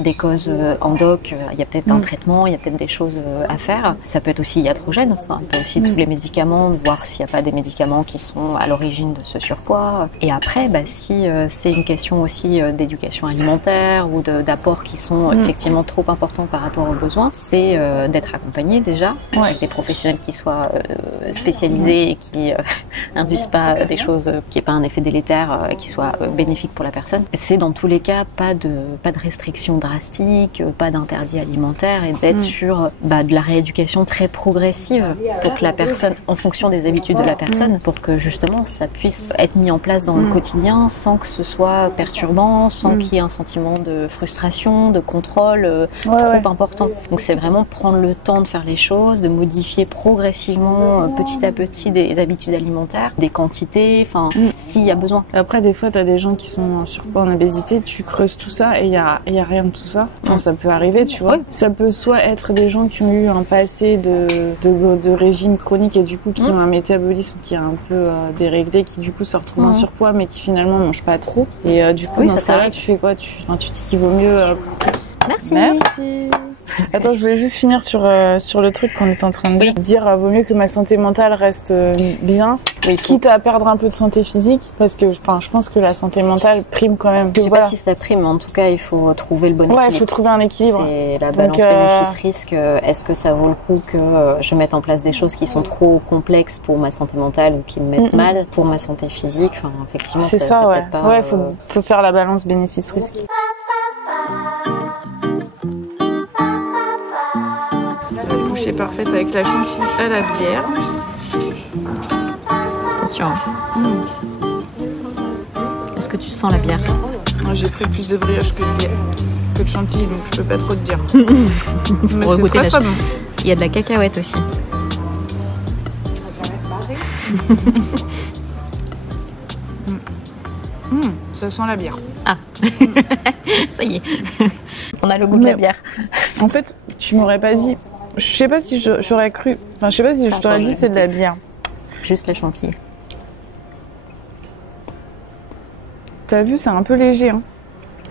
des causes endoc, il y a peut-être un traitement, il y a peut-être des choses à faire. Ça peut être aussi iatrogène, un peu aussi tous les médicaments, de voir s'il n'y a pas des médicaments qui sont à l'origine de ce surpoids. Et après, si c'est une question aussi d'éducation alimentaire ou d'apports qui sont effectivement trop important par rapport aux besoins, c'est d'être accompagné déjà avec des professionnels qui soient spécialisés et qui induisent pas des choses qui n'aient pas un effet délétère, qui soient bénéfiques pour la personne. C'est dans tous les cas pas de restrictions drastiques, pas d'interdit alimentaire, et d'être sur de la rééducation très progressive pour que la personne, en fonction des habitudes de la personne, pour que justement ça puisse être mis en place dans le quotidien sans que ce soit perturbant, sans qu'il y ait un sentiment de frustration, de contrôle trop important. Donc c'est vraiment prendre le temps de faire les choses, de modifier progressivement, petit à petit, des habitudes alimentaires, des quantités, s'il y a besoin. Après, des fois, t'as des gens qui sont en surpoids, en obésité, tu creuses tout ça et il y a rien de tout ça. Ça peut arriver, tu vois. Ça peut soit être des gens qui ont eu un passé de régime chronique et du coup qui ont un métabolisme qui est un peu déréglé, qui du coup se retrouvent en surpoids mais qui finalement mangent pas trop. Et du coup, dans ça là, tu fais quoi? Tu dis qu'il vaut mieux... Merci. Attends, je voulais juste finir sur le truc qu'on est en train de dire. Vaut mieux que ma santé mentale reste bien, quitte à perdre un peu de santé physique, parce que je pense que la santé mentale prime quand même. Je sais pas si ça prime, mais en tout cas, il faut trouver le bon équilibre. Il faut trouver un équilibre. C'est la balance bénéfice-risque. Est-ce que ça vaut le coup que je mette en place des choses qui sont trop complexes pour ma santé mentale ou qui me mettent mal pour ma santé physique? Effectivement, c'est ça, ouais. Pas, faut faire la balance bénéfice-risque. Bouchée parfaite avec la chantilly à la bière. Attention. Est-ce que tu sens la bière? J'ai pris plus de brioche que de chantilly, donc je peux pas trop te dire. Mais c'est très bon. Il y a de la cacahuète aussi. Ça sent la bière. Ah, ça y est. On a le goût de la bière. En fait, tu m'aurais pas dit... Je sais pas si j'aurais cru... Enfin, je sais pas si je t'aurais dit c'est de la bière. Juste la chantilly. T'as vu, c'est un peu léger, hein.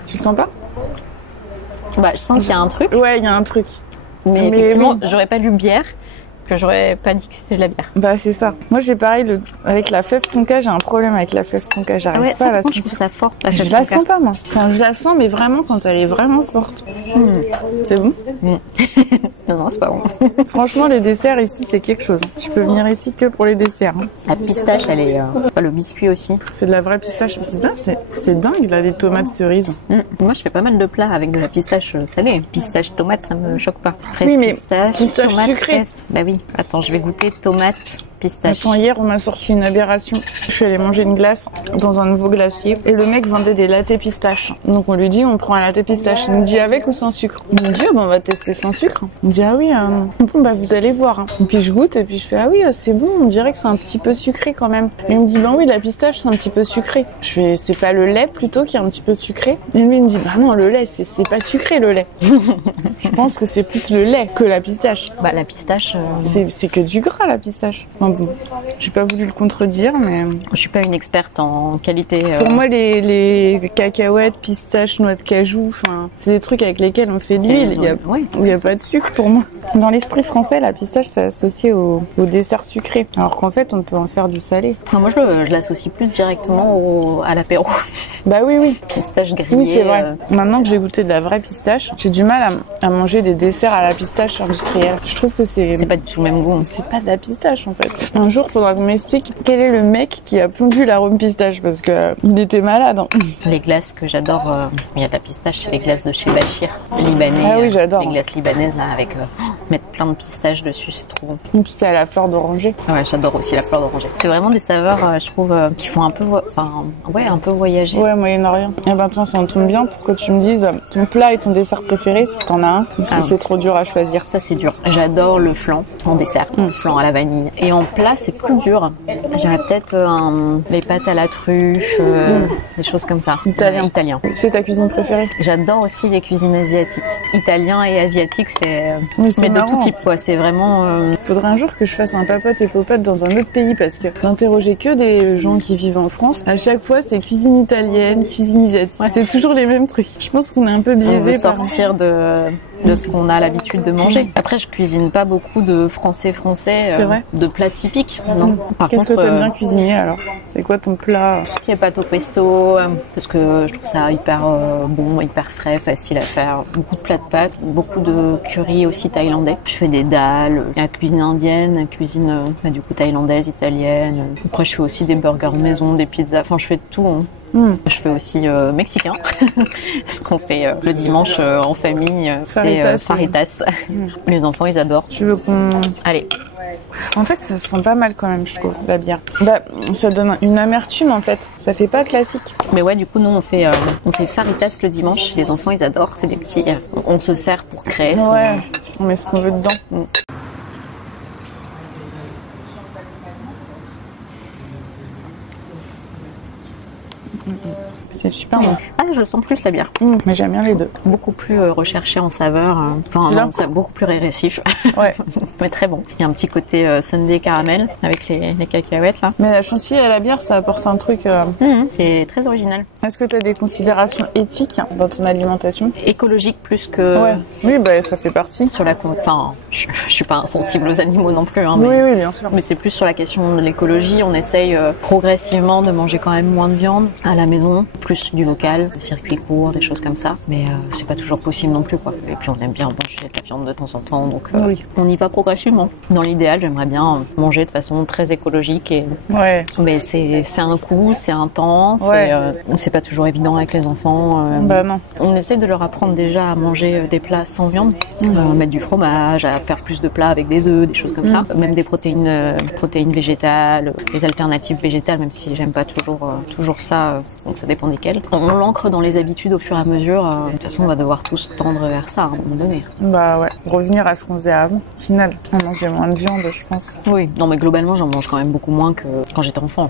Tu le sens pas? Je sens qu'il y a un truc. Ouais, il y a un truc. Mais effectivement, j'aurais pas lu bière. que j'aurais pas dit que c'était de la bière. Bah c'est ça. Moi j'ai pareil avec la fève tonka, j'ai un problème avec la fève tonka, j'arrive pas à la sentir. Je trouve ça fort. Je la sens pas moi. Enfin, je la sens mais vraiment quand elle est vraiment forte. C'est bon? Non, c'est pas bon. Franchement les desserts ici c'est quelque chose. Tu peux venir ici que pour les desserts. La pistache elle est... le biscuit aussi. C'est de la vraie pistache. C'est dingue là les tomates cerises. Moi je fais pas mal de plats avec de la pistache salée. Pistache tomate ça me choque pas. Fraise oui, mais pistache tomate sucrée. Fraise. Bah oui. Attends je vais goûter tomate pistache. Attends, hier on m'a sorti une aberration. Je suis allée manger une glace dans un nouveau glacier et le mec vendait des lattes pistaches. Donc on lui dit on prend un latte pistache. Il nous dit avec ou sans sucre. On me dit on va tester sans sucre. On me dit ah oui bon bah vous allez voir. Et puis je goûte et puis je fais ah oui c'est bon, on dirait que c'est un petit peu sucré quand même. Et il me dit bah oui la pistache c'est un petit peu sucré. Je fais c'est pas le lait plutôt qui est un petit peu sucré. Et lui il me dit bah non le lait c'est pas sucré le lait. Je pense que c'est plus le lait que la pistache. Bah la pistache c'est que du gras la pistache. Enfin, bon, j'ai pas voulu le contredire mais je suis pas une experte en qualité. Pour moi les cacahuètes, pistaches, noix de cajou, enfin c'est des trucs avec lesquels on fait de l'huile. Il y a pas de sucre pour moi. Dans l'esprit français la pistache c'est associé au dessert sucré alors qu'en fait on peut en faire du salé. Non, moi je l'associe plus directement à l'apéro. Bah oui. Pistache grillée. Oui c'est vrai. Maintenant que j'ai goûté de la vraie pistache, j'ai du mal à manger des desserts à la pistache industrielle. Je trouve que c'est pas du tout le même goût. C'est pas de la pistache en fait. Un jour faudra qu'on m'explique quel est le mec qui a pondu l'arôme pistache parce que il était malade. Les glaces que j'adore, il y a de la pistache, c'est les glaces de chez Bachir, libanais. Ah oui j'adore. Les glaces libanaises là avec mettre plein de pistaches dessus, c'est trop bon. Et puis c'est à la fleur d'oranger. Ouais j'adore aussi la fleur d'oranger. C'est vraiment des saveurs je trouve qui font un peu un peu voyager. Ouais Moyen-Orient. Et ben toi ça me tombe bien pour que tu me dises ton plat et ton dessert préféré si t'en as un ou si c'est trop dur à choisir. Ça c'est dur. J'adore le flan en dessert, flan à la vanille. Et en plat c'est plus dur. J'aurais peut-être les pâtes à la truffe, des choses comme ça. Italien. C'est ta cuisine préférée? J'adore aussi les cuisines asiatiques. Italien et asiatique c'est mais de tout type quoi. C'est vraiment. Faudrait un jour que je fasse un papote et popote dans un autre pays parce que d'interroger que des gens qui vivent en France, à chaque fois c'est cuisine italienne, cuisine asiatique. Ouais. C'est toujours les mêmes trucs. Je pense qu'on est un peu biaisé par sortir de ce qu'on a l'habitude de manger. Après, je cuisine pas beaucoup de français, de plats typiques. Non. Qu'est-ce que t'aimes bien cuisiner alors? C'est quoi ton plat? Tout ce qui est pâte au pesto, parce que je trouve ça hyper bon, hyper frais, facile à faire. Beaucoup de plats de pâtes, beaucoup de curry aussi thaïlandais. Je fais des dalles, la cuisine indienne, la cuisine du coup thaïlandaise, italienne. Après, je fais aussi des burgers maison, des pizzas. Enfin, je fais de tout. Hein. Je fais aussi mexicain, ce qu'on fait le dimanche en famille, c'est faritas. Les enfants ils adorent. Tu veux qu'on... Allez. En fait ça se sent pas mal quand même je trouve la bière. Bah ça donne une amertume en fait, ça fait pas classique. Mais ouais du coup nous on fait faritas le dimanche, les enfants ils adorent, on fait des petits, on se sert pour créer. Ouais, on met ce qu'on veut dedans. C'est super bon. Ah, je sens plus la bière. Mais j'aime bien les deux. Beaucoup plus recherché en saveur. Enfin, non, c'est beaucoup plus régressif. Ouais. Mais très bon. Il y a un petit côté sundae caramel avec les cacahuètes là. Mais la chantilly à la bière, ça apporte un truc. C'est très original. Est-ce que tu as des considérations éthiques dans ton alimentation? Écologique plus que. Ouais. Oui, bah ça fait partie. Sur la. Enfin, je suis pas insensible aux animaux non plus. Hein, mais... Oui, bien sûr. Mais c'est plus sur la question de l'écologie. On essaye progressivement de manger quand même moins de viande à la maison, plus du local, des circuits courts, des choses comme ça. Mais c'est pas toujours possible non plus quoi. Et puis on aime bien manger de la viande de temps en temps, donc on y va progressivement. Dans l'idéal, j'aimerais bien manger de façon très écologique et. Ouais. Mais c'est un coût, c'est un temps, c'est pas toujours évident avec les enfants. Bah non. On essaie de leur apprendre déjà à manger des plats sans viande, mettre du fromage, à faire plus de plats avec des œufs, des choses comme ça. Même des protéines végétales, des alternatives végétales, même si j'aime pas toujours ça, donc ça dépend desquelles. On l'ancre dans les habitudes au fur et à mesure. De toute façon, on va devoir tous tendre vers ça à un moment donné. Bah ouais, revenir à ce qu'on faisait avant. Au final, on mangeait moins de viande, je pense. Oui, non mais globalement, j'en mange quand même beaucoup moins que quand j'étais enfant,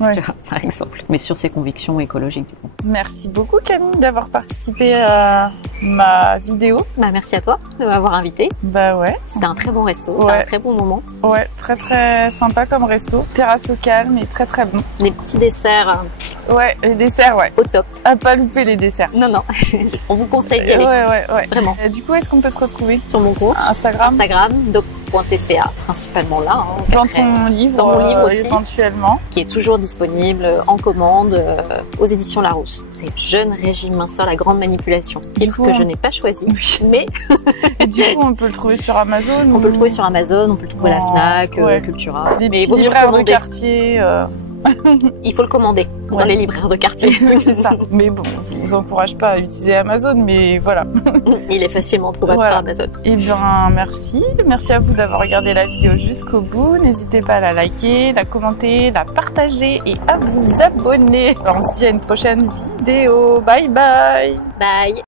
ouais. Tu vois, par exemple. Mais sur ces convictions écologiques, du coup. Merci beaucoup Camille d'avoir participé à ma vidéo. Bah merci à toi de m'avoir invité. Bah ouais. C'était un très bon resto, c'était un très bon moment. Ouais, très très sympa comme resto. Terrasse au calme et très très bon. Des petits desserts Ouais, les desserts, ouais. Au top. À pas louper les desserts. Non, on vous conseille d'y aller. Ouais. Vraiment. Du coup, est-ce qu'on peut te retrouver sur mon compte Instagram, doc.tca, principalement là. Dans ton livre, dans mon livre aussi, éventuellement. Qui est toujours disponible en commande aux éditions Larousse. C'est Jeune régime minceur, la grande manipulation. Livre que je n'ai pas choisi, mais... Et du coup, on peut le trouver sur Amazon. On peut le trouver sur Amazon, on peut le trouver à la Fnac, Cultura. Des petits libraires de quartier. Il faut le commander dans les libraires de quartier. C'est ça. Mais bon, je vous encourage pas à utiliser Amazon, mais voilà. Il est facilement trouvable sur Amazon. Et bien, merci. Merci à vous d'avoir regardé la vidéo jusqu'au bout. N'hésitez pas à la liker, la commenter, la partager et à vous abonner. Alors, on se dit à une prochaine vidéo. Bye bye. Bye.